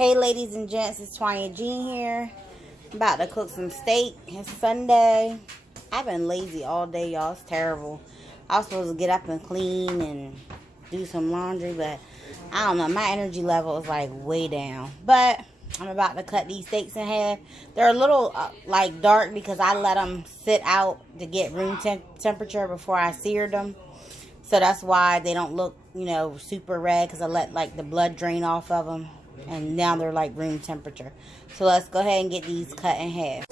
Hey ladies and gents, it's Twanya Jean here. I'm about to cook some steak. It's Sunday. I've been lazy all day, y'all. It's terrible. I was supposed to get up and clean and do some laundry, but I don't know. My energy level is like way down. But I'm about to cut these steaks in half. They're a little like dark because I let them sit out to get room temperature before I seared them. So that's why they don't look, you know, super red, because I let like the blood drain off of them. And now they're like room temperature. So let's go ahead and get these cut in half.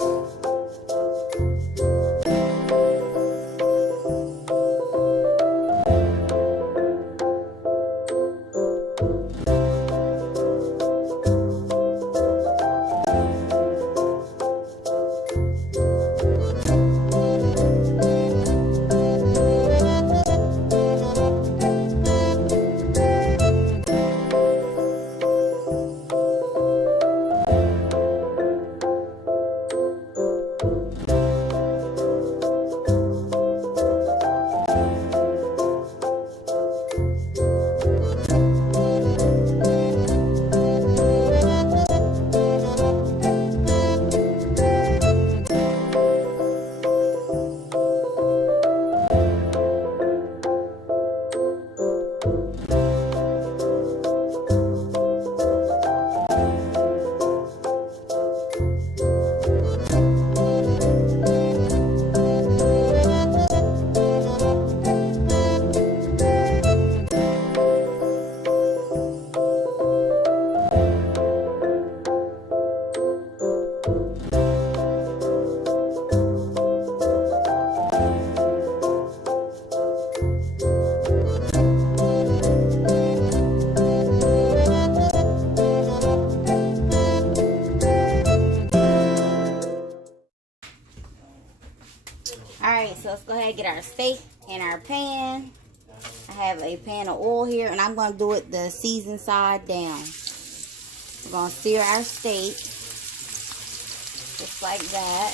Alright, so let's go ahead and get our steak in our pan. I have a pan of oil here, and I'm going to do it the seasoned side down. We're going to sear our steak just like that.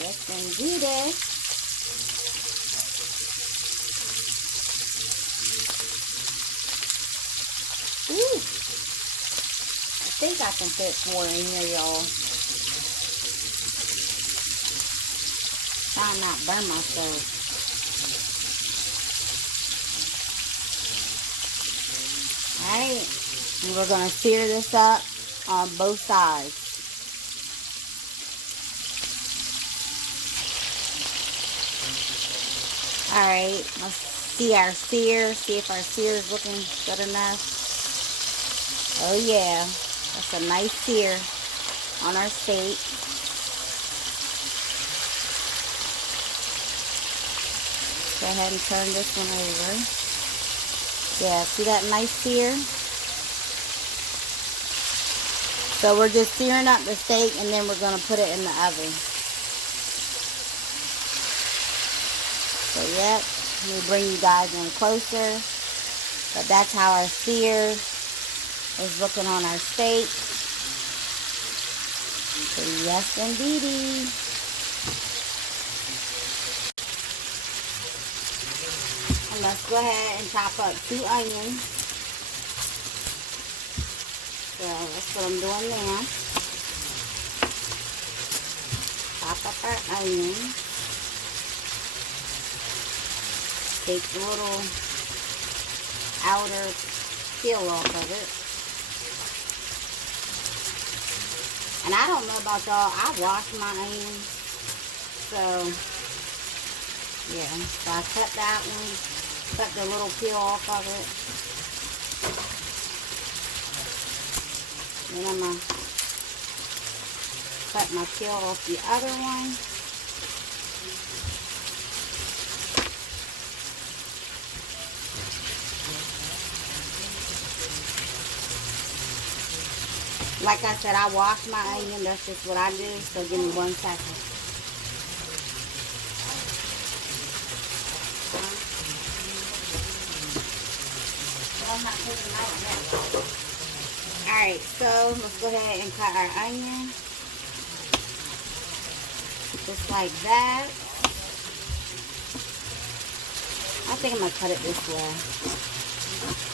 Yes, indeed. Ooh. I think I can fit more in here, y'all. Try not to burn myself. Alright, and we're going to sear this up on both sides. Alright, let's see our sear. See if our sear is looking good enough. Oh yeah, that's a nice sear on our steak. Go ahead and turn this one over. Yeah, see that nice sear? So we're just searing up the steak, and then we're going to put it in the oven. So yep, let me bring you guys in closer. But that's how our sear is looking on our steak. So yes indeedy. And let's go ahead and chop up 2 onions. So that's what I'm doing now. Chop up our onions. Take the little outer peel off of it. And I don't know about y'all, I wash my onions. So yeah, so I cut that one. Cut the little peel off of it. Then I'm going to cut my peel off the other one. Like I said, I wash my onion. That's just what I do. So give me 1 second. Alright, so let's go ahead and cut our onion. Just like that. I think I'm going to cut it this way.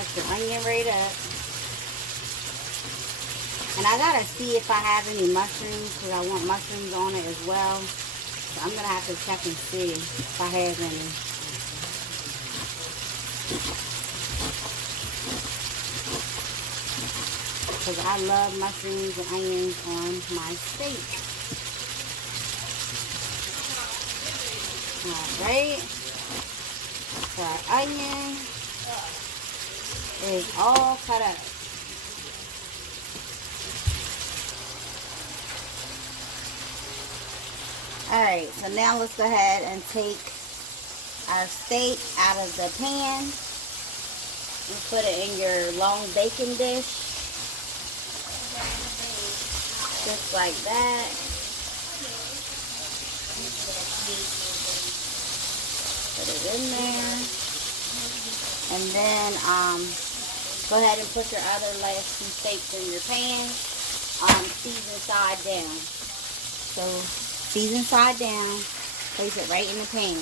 Cut your onion right up. And I gotta see if I have any mushrooms, because I want mushrooms on it as well. So I'm gonna have to check and see if I have any. Because I love mushrooms and onions on my steak. Alright. So our onion is all cut up. Alright, so now let's go ahead and take our steak out of the pan and put it in your long baking dish. Just like that. Put it in there. And then go ahead and put your other last two steaks in your pan. Season side down. So season side down. Place it right in the pan.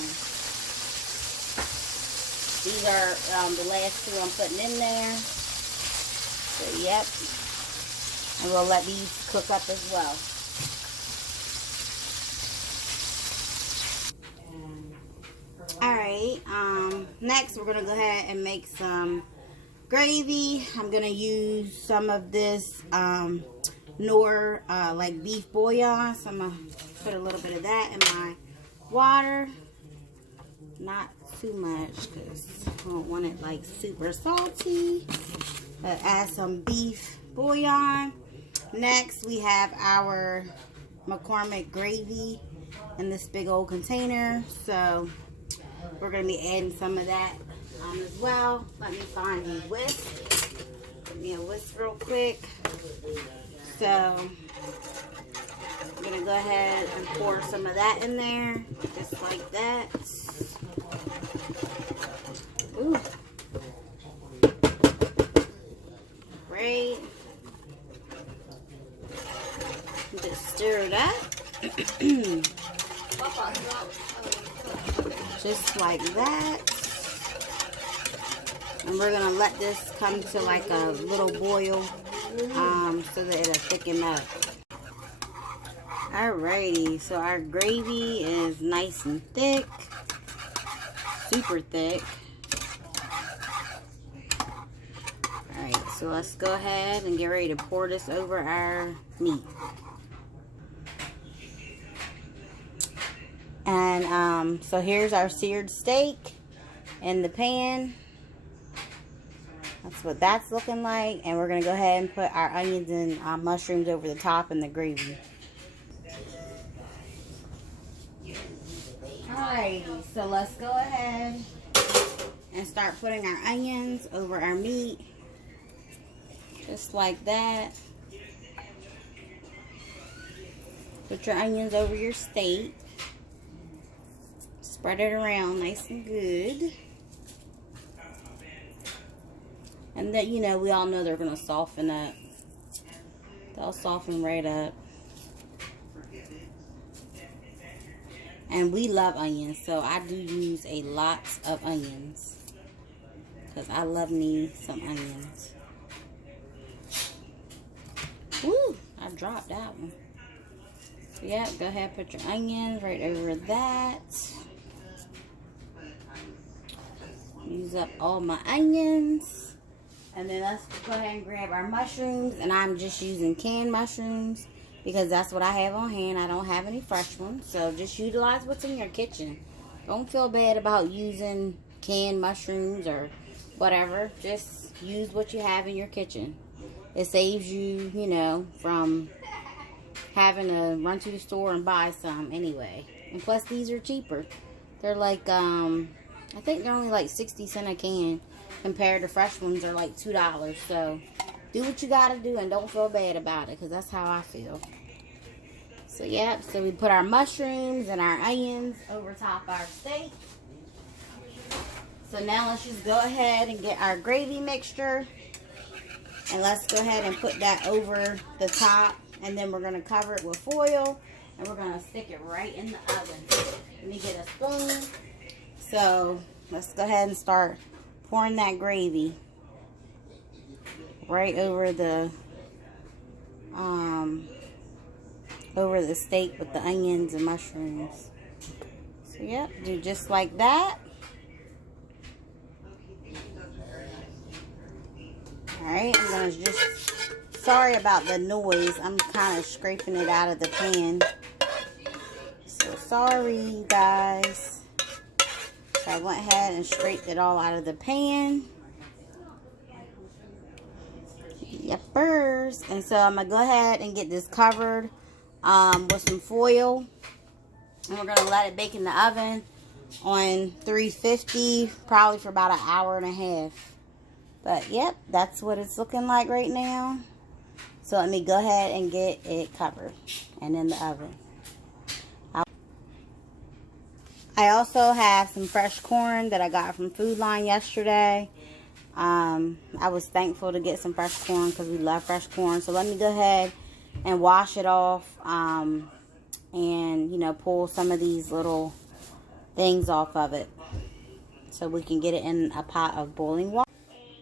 These are the last two I'm putting in there. So yep. And we'll let these cook up as well. Alright, next we're going to go ahead and make some gravy. I'm going to use some of this Knorr like beef bouillon. So I'm going to put a little bit of that in my water. Not too much because I don't want it like super salty. Add some beef bouillon. Next we have our McCormick gravy in this big old container. So we're going to be adding some of that as well. Let me find a whisk. Give me a whisk real quick. So I'm going to go ahead and pour some of that in there. Just like that. Ooh. Great. Just stir it up. Just like that. And we're gonna let this come to like a little boil so that it'll thicken up. Alrighty, so our gravy is nice and thick, super thick. Alright, so let's go ahead and get ready to pour this over our meat. And so here's our seared steak in the pan. That's what that's looking like. And we're going to go ahead and put our onions and mushrooms over the top in the gravy. Alright, so let's go ahead and start putting our onions over our meat. Just like that. Put your onions over your steak. Spread it around nice and good. And then, you know, we all know they're going to soften up. They'll soften right up. And we love onions, so I do use a lot of onions. Because I love me some onions. Woo! I dropped that one. So yeah, go ahead, put your onions right over that. Use up all my onions. And then let's go ahead and grab our mushrooms. And I'm just using canned mushrooms because that's what I have on hand. I don't have any fresh ones. So just utilize what's in your kitchen. Don't feel bad about using canned mushrooms or whatever. Just use what you have in your kitchen. It saves you, you know, from having to run to the store and buy some anyway. And plus these are cheaper. They're like, I think they're only like 60 cents a can compared to fresh ones are like $2. So do what you gotta do and don't feel bad about it because that's how I feel. So yeah, so we put our mushrooms and our onions over top our steak. So now let's just go ahead and get our gravy mixture. And let's go ahead and put that over the top. And then we're going to cover it with foil. And we're going to stick it right in the oven. Let me get a spoon. So let's go ahead and start pouring that gravy right over the steak with the onions and mushrooms. So yep, do just like that. Alright, I'm gonna just, sorry about the noise, I'm kind of scraping it out of the pan. So sorry, you guys. So I went ahead and scraped it all out of the pan. Yepers. And so I'm gonna go ahead and get this covered with some foil. And we're gonna let it bake in the oven on 350, probably for about an hour and a half. But yep, that's what it's looking like right now. So let me go ahead and get it covered and in the oven. I also have some fresh corn that I got from Food Line yesterday. I was thankful to get some fresh corn because we love fresh corn. So let me go ahead and wash it off and, you know, pull some of these little things off of it so we can get it in a pot of boiling water.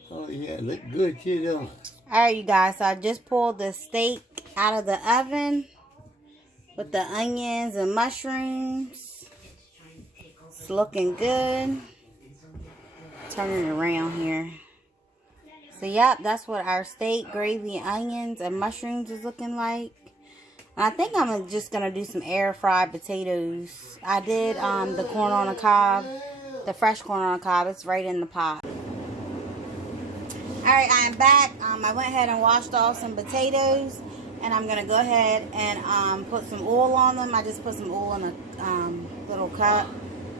Oh yeah, look good, you know. Alright, you guys, so I just pulled the steak out of the oven with the onions and mushrooms. It's looking good. Turning it around here. So yep, that's what our steak, gravy, onions, and mushrooms is looking like. And I think I'm just gonna do some air fried potatoes. I did the corn on the cob, the fresh corn on the cob. It's right in the pot. Alright, I am back. I went ahead and washed off some potatoes, and I'm going to go ahead and put some oil on them. I just put some oil in a little cup,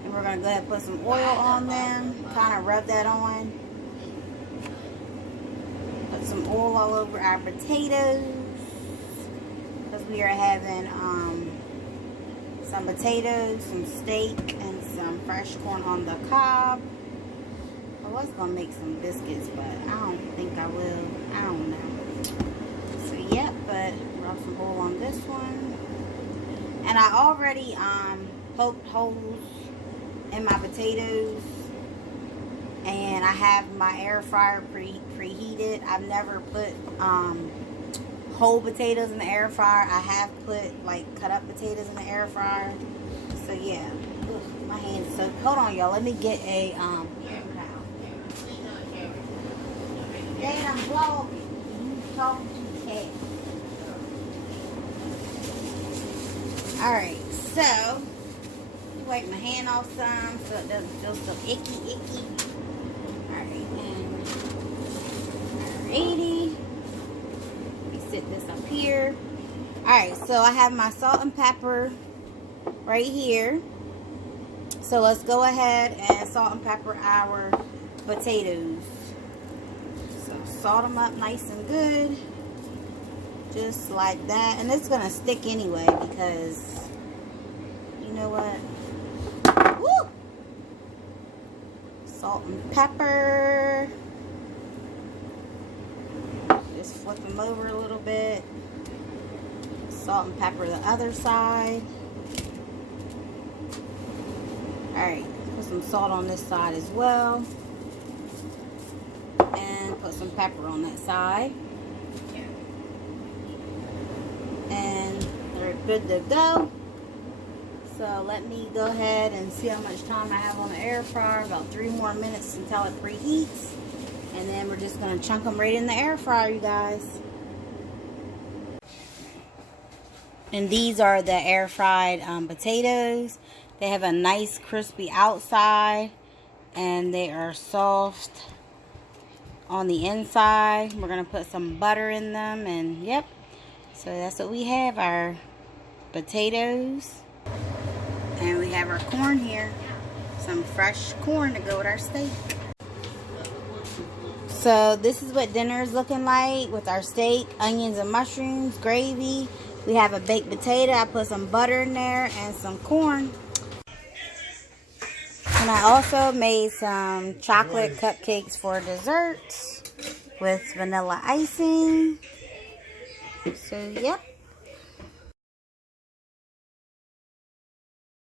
and we're going to go ahead and put some oil on them, kind of rub that on. Put some oil all over our potatoes, because we are having some potatoes, some steak, and some fresh corn on the cob. I was going to make some biscuits, but I don't think I will. I don't know. So, yep, but rub some oil on this one. And I already poked holes in my potatoes. And I have my air fryer preheated. I've never put whole potatoes in the air fryer. I have put, like, cut up potatoes in the air fryer. So, yeah. Ugh, my hands are so... Hold on, y'all. Let me get a... Dad, I'm vlogging. You talking to the cat. Alright, so wipe my hand off some so it doesn't feel so icky. Alright, and alrighty. Let me sit this up here. Alright, so I have my salt and pepper right here. So let's go ahead and salt and pepper our potatoes. Salt them up nice and good, just like that. And it's gonna stick anyway because you know what? Woo! Salt and pepper. Just flip them over a little bit. Salt and pepper the other side. Alright, put some salt on this side as well. And put some pepper on that side. And they're good to go. So let me go ahead and see how much time I have on the air fryer. About 3 more minutes until it preheats. And then we're just going to chunk them right in the air fryer, you guys. And these are the air fried potatoes. They have a nice crispy outside. And they are soft on the inside. We're going to put some butter in them. And yep. So that's what we have. Our potatoes. And we have our corn here. Some fresh corn to go with our steak. So this is what dinner is looking like with our steak, onions and mushrooms, gravy. We have a baked potato. I put some butter in there and some corn. And I also made some chocolate cupcakes for dessert with vanilla icing. So, yep.